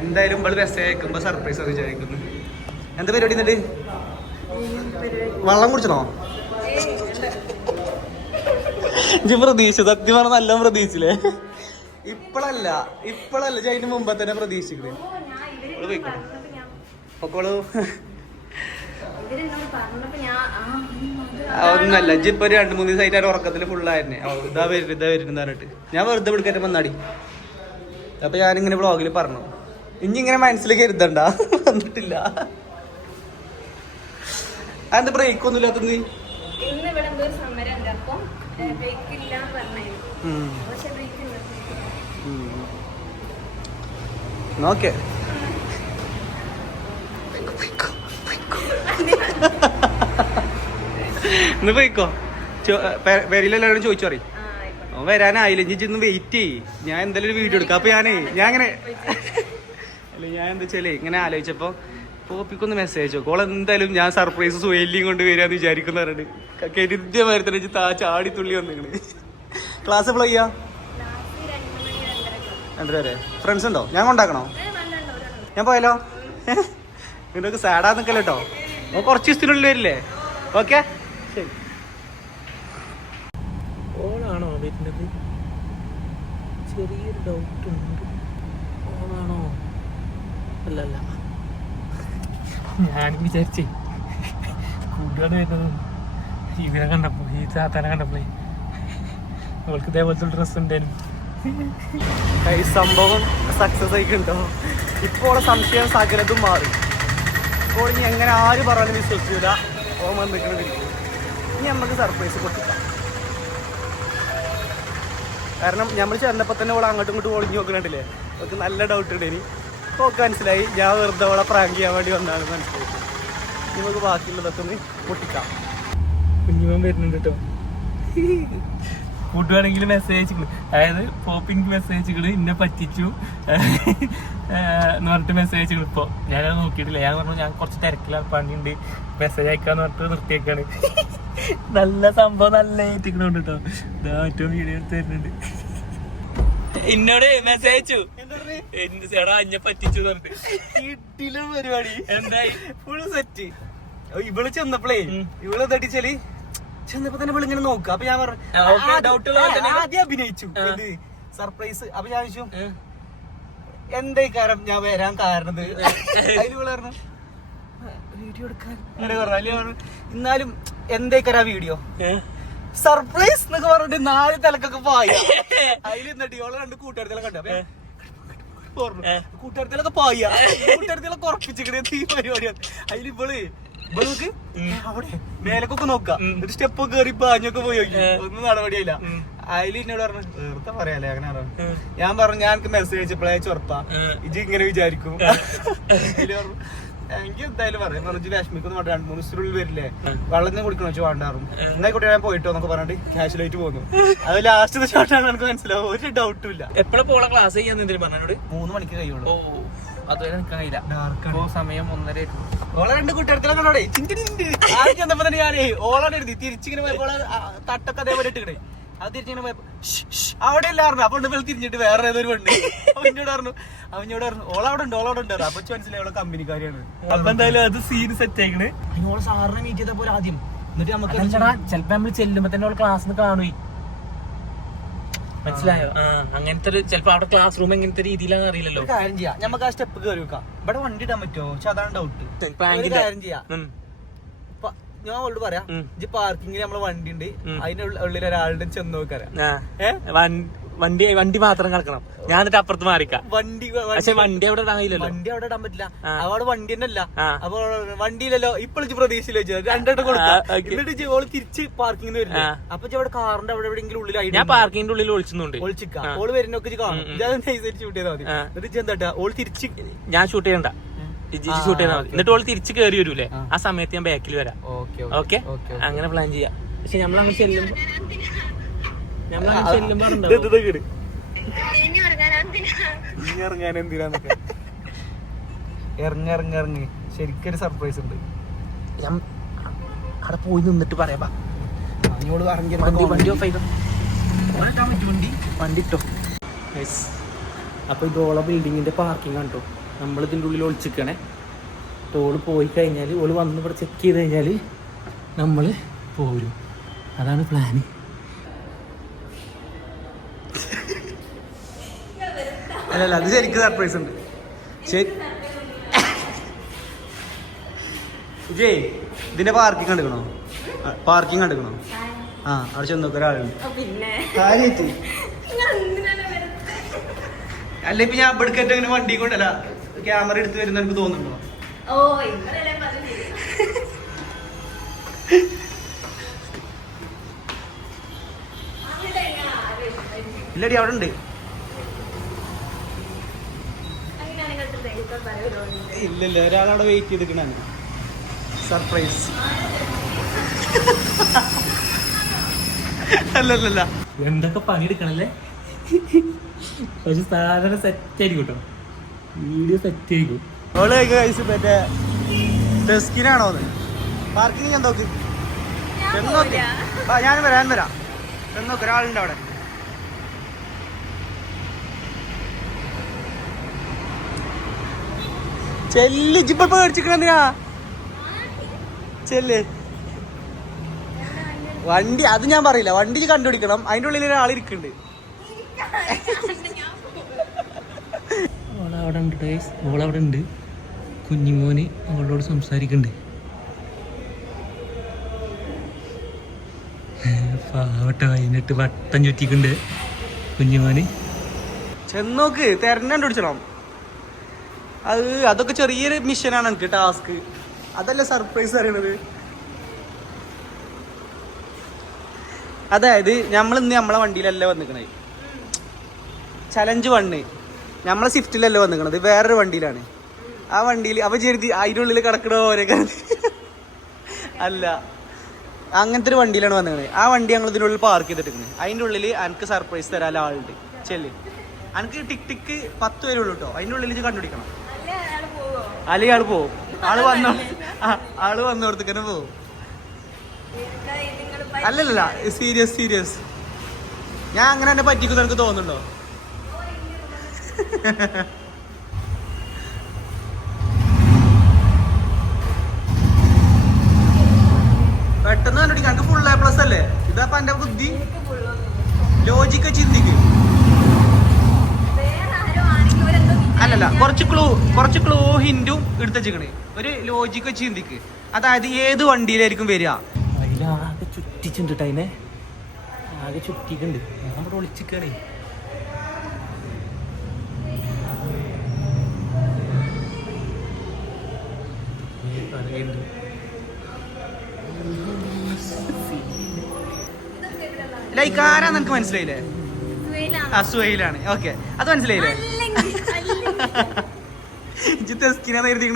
എന്തായാലും ഇവള് മെസ്സേജ് അയക്കുമ്പോ സർപ്രൈസ് ആണ് വിചാരിക്കുന്നു. എന്താ പരിപാടി? എന്നിട്ട് വെള്ളം കുടിച്ചണോ? പ്രതീക്ഷ സത്യം പറഞ്ഞ നല്ല പ്രതീക്ഷിച്ചില്ലേ? ഇപ്പഴല്ല അതിന് മുമ്പ് തന്നെ പ്രതീക്ഷിക്കുന്നത്. ഒന്നല്ല ഇപ്പൊ 2-3 ദിവസമായിട്ട് ഉറക്കത്തില് ഫുള്ളായിരുന്നേ. ഇതാ വരുന്നു പറഞ്ഞിട്ട് ഞാൻ വെറുതെ വിളിക്കട്ടെ വന്നാടി. അപ്പൊ ഞാനിങ്ങനെ വ്ളോഗിൽ പറഞ്ഞു ഇനി ഇങ്ങനെ മനസ്സിലേക്ക് കരുതണ്ട വന്നിട്ടില്ല. അതെന്താ ബ്രേക്ക് ഒന്നും ഇല്ലാത്തത്? ഓക്കെ ഇന്ന് പോയിക്കോ. പേരിലെല്ലാവരും ചോദിച്ചു പറയും വരാനായില്ല ഇനി ഇന്ന് വെയിറ്റ് ചെയ്യ്. ഞാൻ എന്തായാലും ഒരു വീഡിയോ എടുക്കാം. അപ്പൊ ഞാൻ അങ്ങനെ അല്ല ഞാൻ എന്താ വെച്ചാലേ ഇങ്ങനെ ആലോചിച്ചപ്പോ പോപ്പിക്കൊന്ന് മെസ്സേജ് നോക്കും. ഓൾ എന്തായാലും ഞാൻ സർപ്രൈസ് സുഹേലിയും കൊണ്ട് വരാന്ന് വിചാരിക്കുന്ന പറഞ്ഞിട്ട് കരുത്യമായിരുന്നു ചാടി തുള്ളി വന്നിങ്ങനെ. ക്ലാസ് എപ്പോഴും ചെയ്യാ? 2 വരെ. ഫ്രണ്ട്സ് ഉണ്ടോ? ഞാൻ കൊണ്ടാക്കണോ? ഞാൻ പോയാലോ? നിനക്ക് സാഡാ നിൽക്കല്ലോ കേട്ടോ. കുറച്ച് ദിവസത്തിനുള്ളിൽ വരില്ലേ? ഓക്കെ ശരി. ഓളാണോ വരുന്നത്? ചെറിയൊരു ഡൗട്ട് ഉണ്ട്. ഓളാണോ? അല്ലല്ല ഞാൻ വിചാരിച്ചേ കൂട്ടുകാട് വരുന്നത് ഇവരെ കണ്ടപ്പോ ഈ താത്താനെ കണ്ടപ്പോഴേ അവൾക്ക് ഇതേപോലത്തെ ഡ്രസ് ഉണ്ടായിരുന്നു. ഈ സംഭവം സക്സസ് ആയിക്കുണ്ടോ? ഇപ്പോൾ സംശയം സകലതും മാറി. ഇപ്പോൾ ഇനി എങ്ങനെ ആര് പറഞ്ഞാലും വിശ്വസിക്കൂല. ഓൻ വന്നിരിക്കണതിരിക്കും. ഇനി നമുക്ക് സർപ്രൈസ് കൊടുക്കാം. കാരണം നമ്മൾ ചെന്നപ്പോൾ തന്നെ ഓളെ അങ്ങോട്ടും ഇങ്ങോട്ടും ഒളിഞ്ഞു നോക്കണില്ലേ? അവർക്ക് നല്ല ഡൗട്ട് ഉണ്ട്. ഇനി ഒക്കെ മനസ്സിലായി ഞാൻ വെറുതെ അവളെ പ്രാങ്ക് ചെയ്യാൻ വേണ്ടി വന്നാണെന്ന് മനസ്സിലായി. നമുക്ക് ബാക്കിയുള്ളതൊക്കെ ഒന്ന് പൊട്ടിക്കാം. കുഞ്ഞുമൻ വരുന്നുണ്ട് കേട്ടോ. കൂട്ടുകാരെങ്കിലും മെസ്സേജ് അയച്ചിക്കണ്. അതായത് പോപ്പിങ് മെസ്സേജ് അയച്ചിക്കണ് ഇന്നെ പറ്റിച്ചു എന്ന് പറഞ്ഞിട്ട് മെസ്സേജ് അയച്ചിക്കണ്. ഇപ്പോൾ ഞാനത് നോക്കിയിട്ടില്ല. ഞാൻ പറഞ്ഞു ഞാൻ കുറച്ച് തിരക്കിലാണ്, പണിയുണ്ട്, മെസ്സേജ് അയക്കാന്ന് പറഞ്ഞിട്ട് നിർത്തിയേക്കാണ്. നല്ല സംഭവം നല്ല ഏറ്റിക്കണുണ്ട് കേട്ടോ. ഇതാ ഏറ്റവും വീഡിയോ എടുത്ത് തരുന്നുണ്ട്. എന്നോട് മെസ്സേജ് അയച്ചു എടാ അഞ്ഞ പറ്റിച്ചു പറഞ്ഞിട്ട്. പരിപാടി എന്തായി? Full set. ഇവള് ചെന്നപ്പോഴേ ഇവള് തട്ടിച്ചാല് ചെന്നപ്പോ തന്നെ ഇവള് ഇങ്ങനെ നോക്കുക. അപ്പൊ ഞാൻ പറഞ്ഞു ആദ്യം അഭിനയിച്ചു സർപ്രൈസ്. അപ്പൊ ഞാൻ ചോദിച്ചു എന്താ കാരണം ഞാൻ വരാൻ കാരണം? അതിൽ ഇവള് പറഞ്ഞു വീഡിയോ എടുക്കാൻ അങ്ങനെ പറഞ്ഞു. എന്നാലും എന്തേക്കാരാ വീഡിയോ സർപ്രൈസ് എന്നൊക്കെ പറഞ്ഞിട്ട് 4 തലക്കൊക്കെ പായ. അതിൽ എന്നിട്ട് ഇവളെ 2 കൂട്ടുകാരത്തികളെ കണ്ടു. കൂട്ടുകാരത്തിലൊക്കെ പായ, കൂട്ടുകാരത്തിലൊക്കെ ഉറപ്പിച്ചിട്ട് ഈ പരിപാടിയാണ്. അതിൽ ഇവൾക്ക് അവിടെ മേലക്കൊക്കെ നോക്കാം. ഒരു സ്റ്റെപ്പ് കയറി പാഞ്ഞൊക്കെ പോയി നോക്കി. ഒന്നും നടപടിയില്ല. അതിൽ എന്നോട് പറഞ്ഞു വെറുതെ പറയാല്ലേ അങ്ങനെ പറഞ്ഞു. ഞാൻ പറഞ്ഞു ഞാൻ എനിക്ക് മെസ്സേജ് അയച്ചപ്പോഴേ ചൊറപ്പാ ഇജ് ഇങ്ങനെ വിചാരിക്കും. അതിൽ പറഞ്ഞു എനിക്ക് എന്തായാലും പറയാം പറഞ്ഞു വിഷമിക്കുന്ന 2-3 ദിവസത്തിനുള്ളിൽ വരില്ലേ, വെള്ളം കുടിക്കണോ വെച്ചാൽ വേണ്ടാറും. എന്നായിക്കോട്ടെ ഞാൻ പോയിട്ടോ എന്നൊക്കെ പറഞ്ഞിട്ട് ക്യാഷ്വലായിട്ട് പോകുന്നു. അത് ലാസ്റ്റ് ഷോട്ടാണ് എനിക്ക് മനസ്സിലാവും. ഒരു ഡൗട്ടും ഇല്ല. എപ്പോഴും പോളെ ക്ലാസ് ചെയ്യാൻ എന്തെങ്കിലും പറഞ്ഞോട്? 3 മണിക്ക് കഴിയുള്ളൂ. അതുവരെ നിൽക്കാൻ കഴിയില്ല. സമയം 1:30. ഓളെ 2 കുട്ടികളെ കണ്ടോടെ ആദ്യം ചെന്നപ്പോ തന്നെ ഞാനേ ഓളാണ് എഴുതി തിരിച്ചിങ്ങനെ പോയപ്പോൾ തട്ടൊക്കെ അതേപോലെ ഇട്ടിക്കണേ. അത് തിരിച്ചിങ്ങനെ പോയപ്പോ അവിടെ ഇല്ലായിരുന്നു. അപ്പൊ തിരിഞ്ഞിട്ട് വേറെ ഏതൊരു പെണ്ണ് അവനോട് പറഞ്ഞു ഓളവിടെ ഉണ്ട് അപ്പൊ മനസ്സിലായി ഓളെ കമ്പനിക്കാരിയാണ്. അപ്പൊ എന്തായാലും അത് സീൻ സെറ്റ് ആയിക്കണ്. ഓളെ സാറിനെ മീറ്റ് ചെയ്തപ്പോ ആദ്യം എന്നിട്ട് നമുക്ക് ചിലപ്പോ നമ്മള് ചെല്ലുമ്പോ തന്നെ ഓളെ ക്ലാസ്സിൽ കാണുവേ. മനസ്സിലായോ? അങ്ങനത്തെ ഒരു ചിലപ്പോ അവിടെ ക്ലാസ് റൂം എങ്ങനത്തെ രീതിയിലാന്ന് അറിയില്ലല്ലോ. കാര്യം ചെയ്യാം, നമുക്ക് ആ സ്റ്റെപ്പ് കയറി വെക്കാം. ഇവിടെ വണ്ടി ഇടാൻ പറ്റുമോ? പക്ഷെ അതാണ് ഡൗട്ട്. കാര്യം ചെയ്യാം, ഞാൻ അവളോട് പറയാം പാർക്കിങ്ങിൽ നമ്മളെ വണ്ടി ഉണ്ട്, അതിന്റെ ഉള്ളിൽ ഒരാളുടെ ചെന്ന് നോക്കറിയാം. വണ്ടി മാത്രം കിടക്കണം. ഞാൻ എന്നിട്ട് അപ്പുറത്ത് മാറിക്കാം. വണ്ടി പക്ഷെ വണ്ടി അവിടെ ഇടാൻ കഴിയില്ലല്ലോ. വണ്ടി അവിടെ ഇടാൻ പറ്റില്ല. അവിടെ വണ്ടി തന്നെ അല്ല. അപ്പൊ വണ്ടിയിലല്ലോ ഇപ്പോഴും പ്രതീക്ഷയിൽ വെച്ചത് രണ്ടെണ്ണം കൊടുക്കാം. എന്നിട്ട് ഓള് തിരിച്ച് പാർക്കിങ്ങിന് വരില്ല. അപ്പൊ അവിടെ കാറിന്റെ അവിടെ എവിടെയെങ്കിലും ഉള്ളിലായി ഞാൻ പാർക്കിങ്ങിന്റെ ഉള്ളിൽ ഒളിച്ചുന്നുണ്ട്. ഒളിച്ചിക്കാം. ഓള് വരുന്നൊക്കെ കാണും. ഷൂട്ട് ചെയ്താൽ മതി. എന്നിട്ട് എന്താ ഓള് തിരിച്ച് ഞാൻ ഷൂട്ട് ചെയ്യണ്ട, ഷൂട്ട് ചെയ്താൽ മതി. എന്നിട്ട് ഓള് തിരിച്ച് കയറി വരൂലേ, ആ സമയത്ത് ഞാൻ ബാക്കിൽ വരാം. ഓക്കെ, അങ്ങനെ പ്ലാൻ ചെയ്യാം. പക്ഷെ നമ്മളങ്ങനെ ചെല്ലുമ്പോ ഇറങ്ങാൻ എന്തിനാന്നൊക്കെ ഇറങ്ങി ശരിക്കൊരു സർപ്രൈസ് ഉണ്ട്. ഞാൻ അവിടെ പോയി നിന്നിട്ട് പറയാ. വണ്ടി ഇട്ടോ. അപ്പൊ ഇത് ഓളെ ബിൽഡിങ്ങിന്റെ പാർക്കിംഗ് ആണ് കേട്ടോ. നമ്മൾ ഇതിന്റെ ഉള്ളിൽ ഒളിച്ചിക്കണേ. ഓള് പോയി കഴിഞ്ഞാല്, ഓള് വന്ന് ഇവിടെ ചെക്ക് ചെയ്ത് കഴിഞ്ഞാല് നമ്മള് പോരും. അതാണ് പ്ലാന്. അല്ലല്ല, അത് ശരിക്കും സർപ്രൈസ് ഉണ്ട്. ശരി ജയ്, ഇതിന്റെ പാർക്കിംഗ് കണ്ടുക്കണോ? പാർക്കിംഗ് കണ്ടുക്കണോ? ആ, അവിടെ ചെന്ന് നോക്ക ഒരാളുണ്ട്. കാര്യായിട്ട് അല്ല, ഇപ്പൊ ഞാൻ ഇവിടേക്കേറ്റ ഇങ്ങനെ വണ്ടി കൊണ്ടല്ല ക്യാമറ എടുത്ത് വരുന്ന എനിക്ക് തോന്നുന്നുണ്ടോ? ഇല്ലടി, അവിടെ ഉണ്ട്. ഇല്ലല്ല, ഒരാളവിടെ വെയിറ്റ് ചെയ്തിക്കണ സർപ്രൈസ്. അല്ലല്ല, എന്തൊക്കെ പണിയെടുക്കണല്ലേ. പക്ഷെ സാധനം സെറ്റ് ആയിരിക്കും കേട്ടോ, വീഡിയോ സെറ്റ് ആയിരിക്കും. മറ്റേ ഡെസ്കിനാണോ പാർക്കിംഗ്? ഞാൻ നോക്ക്, ഞാൻ വരാം. നോക്ക്, ഒരാളുണ്ട് അവിടെ. ചെല്ല്, ജിപ്പ പേടിച്ചിക്കണെന്തിനാ? ചെല്ല്. വണ്ടി അത് ഞാൻ പറയില്ല, വണ്ടി കണ്ടുപിടിക്കണം. അതിന്റെ ഉള്ളിൽ ഒരാളിരിക്കുന്നുണ്ട്. ഓളവിടെ ഉണ്ട്. കുഞ്ഞിമോന് അവളോട് സംസാരിക്കുന്നുണ്ട്. പാവട്ടെ, വൈകിട്ട് വട്ടം ചുറ്റിക്കുണ്ട് കുഞ്ഞിമോന്. ചെന്നോക്ക്, കണ്ടുപിടിച്ചണം. അതൊക്കെ ചെറിയൊരു മിഷനാണ് എനിക്ക്, ടാസ്ക്. അതല്ല സർപ്രൈസ് അറിയണത്. അതായത് ഇന്ന് നമ്മളെ വണ്ടിയിലല്ല വന്നിക്കണേ. ചലഞ്ച് 1 നമ്മളെ സ്വിഫ്റ്റിലല്ല വന്നിക്കണത്, വേറൊരു വണ്ടിയിലാണ്. ആ വണ്ടിയിൽ അവ ചെറുതി അതിൻ്റെ ഉള്ളിൽ കിടക്കണ പോലെയൊക്കെ അല്ല, അങ്ങനത്തെ ഒരു വണ്ടിയിലാണ് വന്നിക്കണത്. ആ വണ്ടി ഞങ്ങൾ ഇതിനുള്ളിൽ പാർക്ക് ചെയ്തിട്ടിരിക്കുന്നത്. അതിൻ്റെ ഉള്ളിൽ എനിക്ക് സർപ്രൈസ് തരാൻ ആളുണ്ട്. ചെല്ല്, എനിക്ക് ടിക്ക് 10 പേരുള്ളൂ കേട്ടോ. അതിൻ്റെ ഉള്ളിൽ കണ്ടുപിടിക്കണം. അല്ലെങ്കിൽ ആള് പോവും. ആള് വന്നോടത്തേക്കന്നെ പോവും. അല്ലല്ല, സീരിയസ്. ഞാൻ അങ്ങനെ തന്നെ പറ്റിക്കുന്ന എനിക്ക് തോന്നുന്നുണ്ടോ? പെട്ടെന്ന് കണ്ടുപിടിക്കാം. എനിക്ക് ഫുൾ A+ അല്ലേ? ഇതപ്പോ എന്റെ ബുദ്ധി, ലോജിക്ക് ചിന്തിക്കും. അല്ലല്ല, കുറച്ച് ക്ലൂ ഹിന്റും എടുത്ത് വെച്ചിക്കണേ. ഒരു ലോജിക്ക് വെച്ച് ചിന്തിക്ക്. അതായത് ഏത് വണ്ടിയിലായിരിക്കും വരിക? അതിലാകെ ചുറ്റിച്ചിട്ടുണ്ട്, അതിനെ ആകെ ചുറ്റിട്ടുണ്ട്. നമ്മുടെ ഒളിച്ചിക്കണേ. ലൈക്ക് ആരാന്ന് എനിക്ക് മനസ്സിലായില്ലേ? സുഹൈലാണ്. ഓക്കെ, അത് മനസ്സിലായില്ലേ?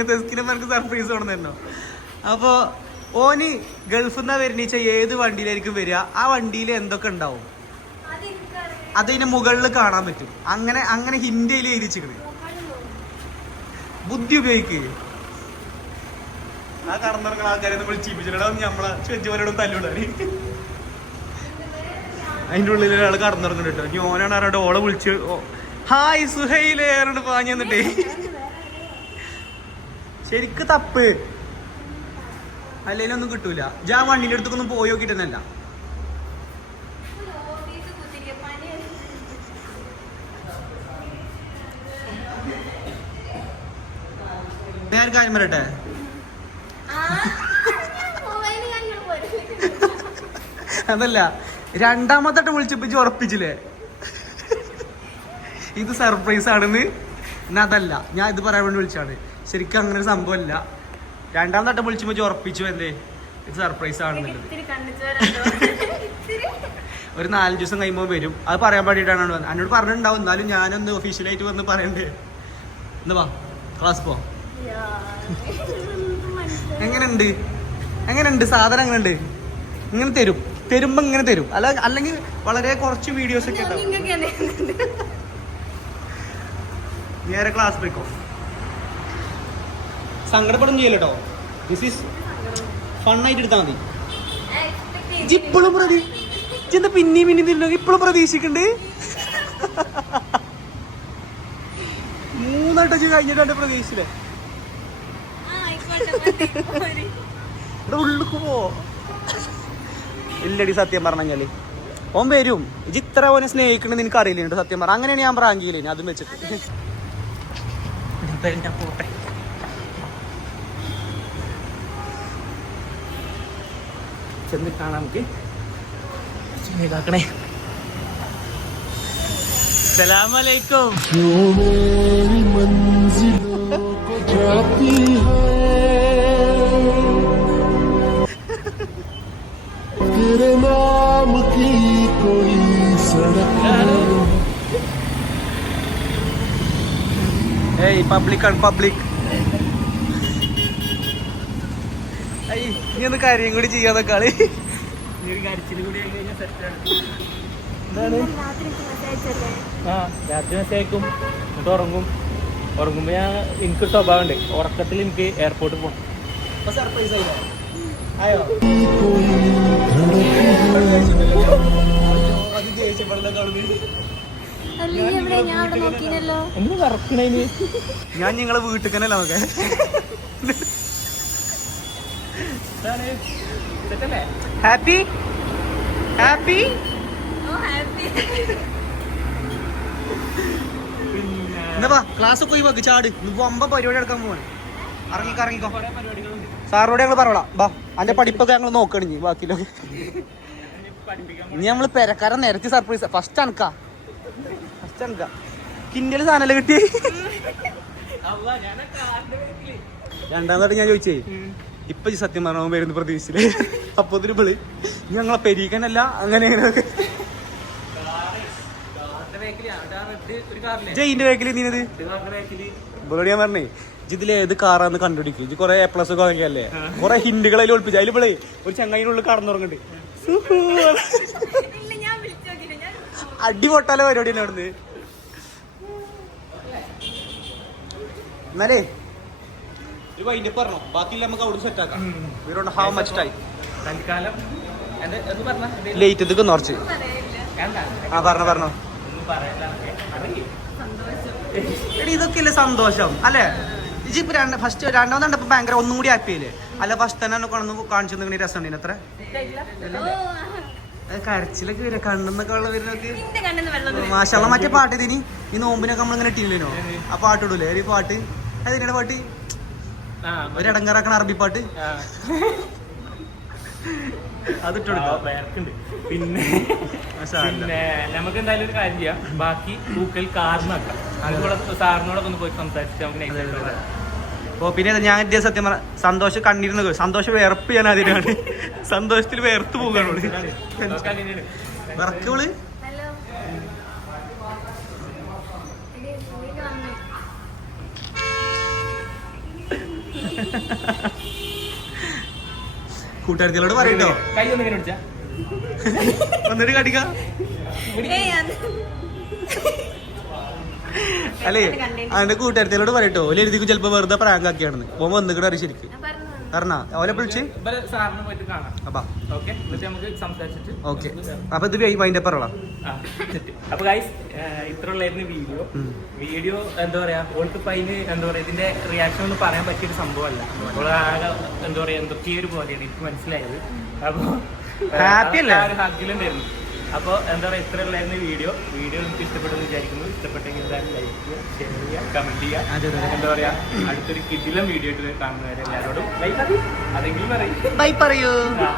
തെസ്കിനെനിക്ക് സർപ്രൈസ് കൊടുന്നോ. അപ്പൊ ഓന് ഗൾഫിൽ നിന്നാ വരുന്നീച്ച ഏത് വണ്ടിയിലായിരിക്കും വരിക, ആ വണ്ടിയിൽ എന്തൊക്കെ ഉണ്ടാവും അതിന് മുകളിൽ കാണാൻ പറ്റും. അങ്ങനെ ഹിന്ദിയിൽ എഴുതിച്ചിക്കണ്. ബുദ്ധി ഉപയോഗിക്ക്. ആ കടന്നിറങ്ങുന്ന ആൾക്കാരെ വിളിച്ചിപ്പിച്ചിട്ടാ നമ്മളെ ചെഞ്ചുപോലോടും തല്ലൂടാണ്. അതിൻ്റെ ഉള്ളിൽ ഒരാൾ കടന്നിറങ്ങുന്നുണ്ട് കേട്ടോ. ഇനി ഓനാണ് ആരോട് ഓളെ വിളിച്ച് ഹായ് സുഹൈലേറോട് പാഞ്ഞു തന്നിട്ടേ. ശരിക്ക് തപ്പ്, അല്ലേലും ഒന്നും കിട്ടൂല. ഞാൻ വണ്ടിന്റെ അടുത്തൊന്നും പോയി നോക്കിട്ടല്ല. ഞാൻ കാര്യം പറയട്ടെ, അതല്ല രണ്ടാമത്തെ വിളിച്ചപ്പോ ഉറപ്പിച്ചില്ലേ? ഇത് സർപ്രൈസ് ആണെന്ന്. എന്നാ അതല്ല, ഞാൻ ഇത് പറയാൻ വേണ്ടി വിളിച്ചാണ്. ശരിക്കും അങ്ങനെ ഒരു സംഭവമല്ല. രണ്ടാം തട്ടം വിളിച്ചുമ്പോൾ ഉറപ്പിച്ചു എന്തേ ഇത് സർപ്രൈസ് ആണെന്നുള്ളത്. ഒരു 4 ദിവസം കഴിയുമ്പോൾ വരും. അത് പറയാൻ വേണ്ടിയിട്ടാണ് വന്നത്. എന്നോട് പറഞ്ഞിട്ടുണ്ടാവും, എന്നാലും ഞാനൊന്ന് ഒഫീഷ്യലായിട്ട് വന്ന് പറയണ്ടേ. എന്താ വാ ക്ലാസ് പോ. എങ്ങനെയുണ്ട് സാധനം? എങ്ങനെയുണ്ട്? ഇങ്ങനെ തരുമ്പോ ഇങ്ങനെ തരും. അല്ലെങ്കിൽ വളരെ കുറച്ച് വീഡിയോസ് ഒക്കെ ഉണ്ടാവും. നേരെ ക്ലാസ് പോയിക്കോ. സങ്കടപ്പെടും ചെയ്യല്ലോ. ദിസ് ഈസ് ഫണ്ണായിട്ട് എടുത്താൽ മതി. ഇപ്പോഴും പിന്നെയും ഇപ്പോഴും പ്രതീക്ഷിക്കണ്ട്. 3 ടച്ച് കഴിഞ്ഞിട്ട് പ്രതീക്ഷിച്ചില്ലേ? ഇവിടെ ഉള്ളിക്ക് പോ. ഇല്ലടി, സത്യം പറഞ്ഞാല് ഓൻ വരും. ഇജ് ഇത്ര ഓനെ സ്നേഹിക്കണെന്ന് എനിക്ക് അറിയില്ല. സത്യം പറഞ്ഞ അങ്ങനെയാണ് ഞാൻ പ്രാങ്കിയില്ലേ അതും വെച്ചിട്ട്. പോട്ടെ. ചെന്ന് കാണാം നമുക്ക്. സലാമലൈക്കും. तेरे नाम की कोई सड़क ഏയ് പബ്ലിക്കാണ് പബ്ലിക്. നീ ഒന്ന് കാര്യം കൂടി ചെയ്യാതെ കളി. രാത്രി മെസ്സേജ് അയക്കും, എന്നിട്ട് ഉറങ്ങുമ്പോ ഞാൻ എനിക്ക് സ്വഭാവമുണ്ട്, ഉറക്കത്തിൽ എനിക്ക് എയർപോർട്ടിൽ പോകണം. സർപ്രൈസ് ആയോ? ഞാൻ നിങ്ങളെ വീട്ടിൽ തന്നെ നോക്കെ. ഹാപ്പി ഹാപ്പി എന്നാ ക്ലാസ് പോയി വെക്ക്. ചാട്. വമ്പ പരിപാടി എടുക്കാൻ പോവാണ്. ഇറങ്ങിക്കോ. സാറിനോട് ഞങ്ങൾ പറയണം. ബാ അതിന്റെ പഠിപ്പൊക്കെ ഞങ്ങൾ നോക്കണം. ഇനി ബാക്കിയിലൊക്കെ ഇനി നമ്മള് പെരക്കാരൻ നിരത്തി സർപ്രൈസ്. ഫസ്റ്റ് അനക്കാ കിൻഡല് സാധനല്ലേ കിട്ടി. രണ്ടാമതായിട്ട് ഞാൻ ചോദിച്ചേ, ഇപ്പൊ സത്യം പറഞ്ഞ വരുന്ന പ്രതീക്ഷിച്ചില്ലേ? അപ്പൊ ഇതില് ഞങ്ങളെ പെരീക്കനല്ല അങ്ങനെ ജയിന്റെ ബാക്കിൽ നീനത് ഇവളോട് ഞാൻ പറഞ്ഞേ, ഇതില് ഏത് കാറാന്ന് കണ്ടുപിടിക്കും. ഇത് കൊറേ A+ ഒക്കെ വാങ്ങിയല്ലേ, കൊറേ ഹിന്റുകൾ അതിൽ ഒളിപ്പിച്ചു. അതിൽ ഇവളെ ഒരു ചങ്ങായിനുള്ളിൽ കടന്നുറങ്ങണ്ട്. അടി പൊട്ടാലോ പരിപാടി തന്നെ അവിടുന്ന്. എന്നാലേ ഒരു വൈൻഡപ്പ് പറഞ്ഞോ, ബാക്കിയില്ല നമുക്ക് അവിടെ സെറ്റ് ആക്കാം. ഹൗ മച്ച് ടൈം ലേറ്റ് ഇതൊക്കെ കുറച്ച്. ആ പറഞ്ഞോ എടി, ഇതൊക്കെയല്ലേ സന്തോഷം അല്ലേ? ഇജിപ്പോ ഫസ്റ്റ് രണ്ടാമത് കണ്ടപ്പോ ഭയങ്കര ഒന്നും കൂടി ഹാപ്പി ആയില്ലേ? അല്ല ഫസ്റ്റ് തന്നെ കൊണ്ടു കാണിച്ചു തന്നെ രസം അത്ര കരച്ചിലൊക്കെ വരിക, കണ്ണെന്നൊക്കെ വെള്ളം വരുന്നൊക്കെ. മാഷാള്ള മറ്റേ പാട്ട് ഇതിനി ഈ നോമ്പിനൊക്കെ നമ്മളിങ്ങനെ ഇട്ടില്ലേനോ? ആ പാട്ട് ഇടൂലേ ഒരു പാട്ട്? അതിനാണ് പാട്ട്, ഒരു ഇടങ്ങാറാക്കണ അറബി പാട്ട്. പിന്നെ നമുക്ക് എന്തായാലും ഒരു കാര്യം ചെയ്യാം, ബാക്കി പൂക്കൽ കാറിനാക്കാം. അതുകൂടെ സാറിനോടൊക്കെ ഒന്ന് പോയി സംസാരിച്ച്. ഓ പിന്നെ ഞാൻ ഇതേ സത്യം പറഞ്ഞ സന്തോഷം കണ്ടിരുന്നത്, സന്തോഷം വേർപ്പ് ചെയ്യാൻ അതിനാണ്. സന്തോഷത്തിൽ വേർത്ത് പോകാണ് വിറക്കുകള്. കൂട്ടുകാരികളോട് പറയട്ടോ, കൈ ഒന്ന് ഇങ്ങനെ പിടിച്ചാ വന്നിട്ട് കാട്ടിക്കാം. അല്ലേ അതിന്റെ കൂട്ടുകാരത്തിലോട് പറയട്ടോ, ഓല എഴുതിക്കും ചിലപ്പോ വെറുതെ പ്രാങ്ക് ആക്കിയാണെന്ന്. പോകുമ്പോ വന്നിട്ട് അറിയ ശരിക്കും പറഞ്ഞാ ഓലെ വിളിച്ച്. ഓക്കെ അപ്പൊ ഇത് അതിന്റെ പറയണം. അപ്പൊ ഗൈസ് ഇത്ര ഉള്ളായിരുന്നു വീഡിയോ. എന്താ പറയാ, ഓൾക്ക് ഇപ്പൊ അതിന് എന്താ പറയാ ഇതിന്റെ റിയാക്ഷൻ ഒന്നും പറയാൻ പറ്റിയൊരു സംഭവമല്ല. ഓൾ ആകെ എന്താ പറയാ എന്തൊക്കെയൊരു പോലെയാണ് എനിക്ക് മനസ്സിലായത്. അപ്പൊ ഹാപ്പി അല്ലേ, ഹഗ്ഗിലുണ്ടായിരുന്നു. അപ്പോൾ എന്താ പറയുക, ഇത്ര ഉള്ളായിരുന്നു വീഡിയോ നിങ്ങൾക്ക് ഇഷ്ടപ്പെട്ടെന്ന് വിചാരിക്കുന്നു. ഇഷ്ടപ്പെട്ടെങ്കിൽ എന്തായാലും ലൈക്ക് ചെയ്യുക, ഷെയർ ചെയ്യുക, കമന്റ് ചെയ്യുക. എന്താ പറയാ, അടുത്തൊരു കിടിലം വീഡിയോ ആയിട്ട് കാണുന്നവരെ എല്ലാവരോടും അതെങ്കിലും ബൈ പറയൂ.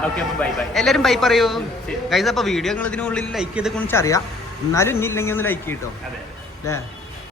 ഓക്കെ, അപ്പൊ ബൈ എല്ലാരും ബൈ പറയൂ ഗൈസ്. അപ്പൊ വീഡിയോ നിങ്ങൾ ഇതിനുള്ളിൽ ലൈക്ക് ചെയ്ത് കുറിച്ച് അറിയാം, എന്നാലും ഇനി ഇല്ലെങ്കിൽ ഒന്ന് ലൈക്ക് ചെയ്യട്ടോ. അതെ. അല്ലേ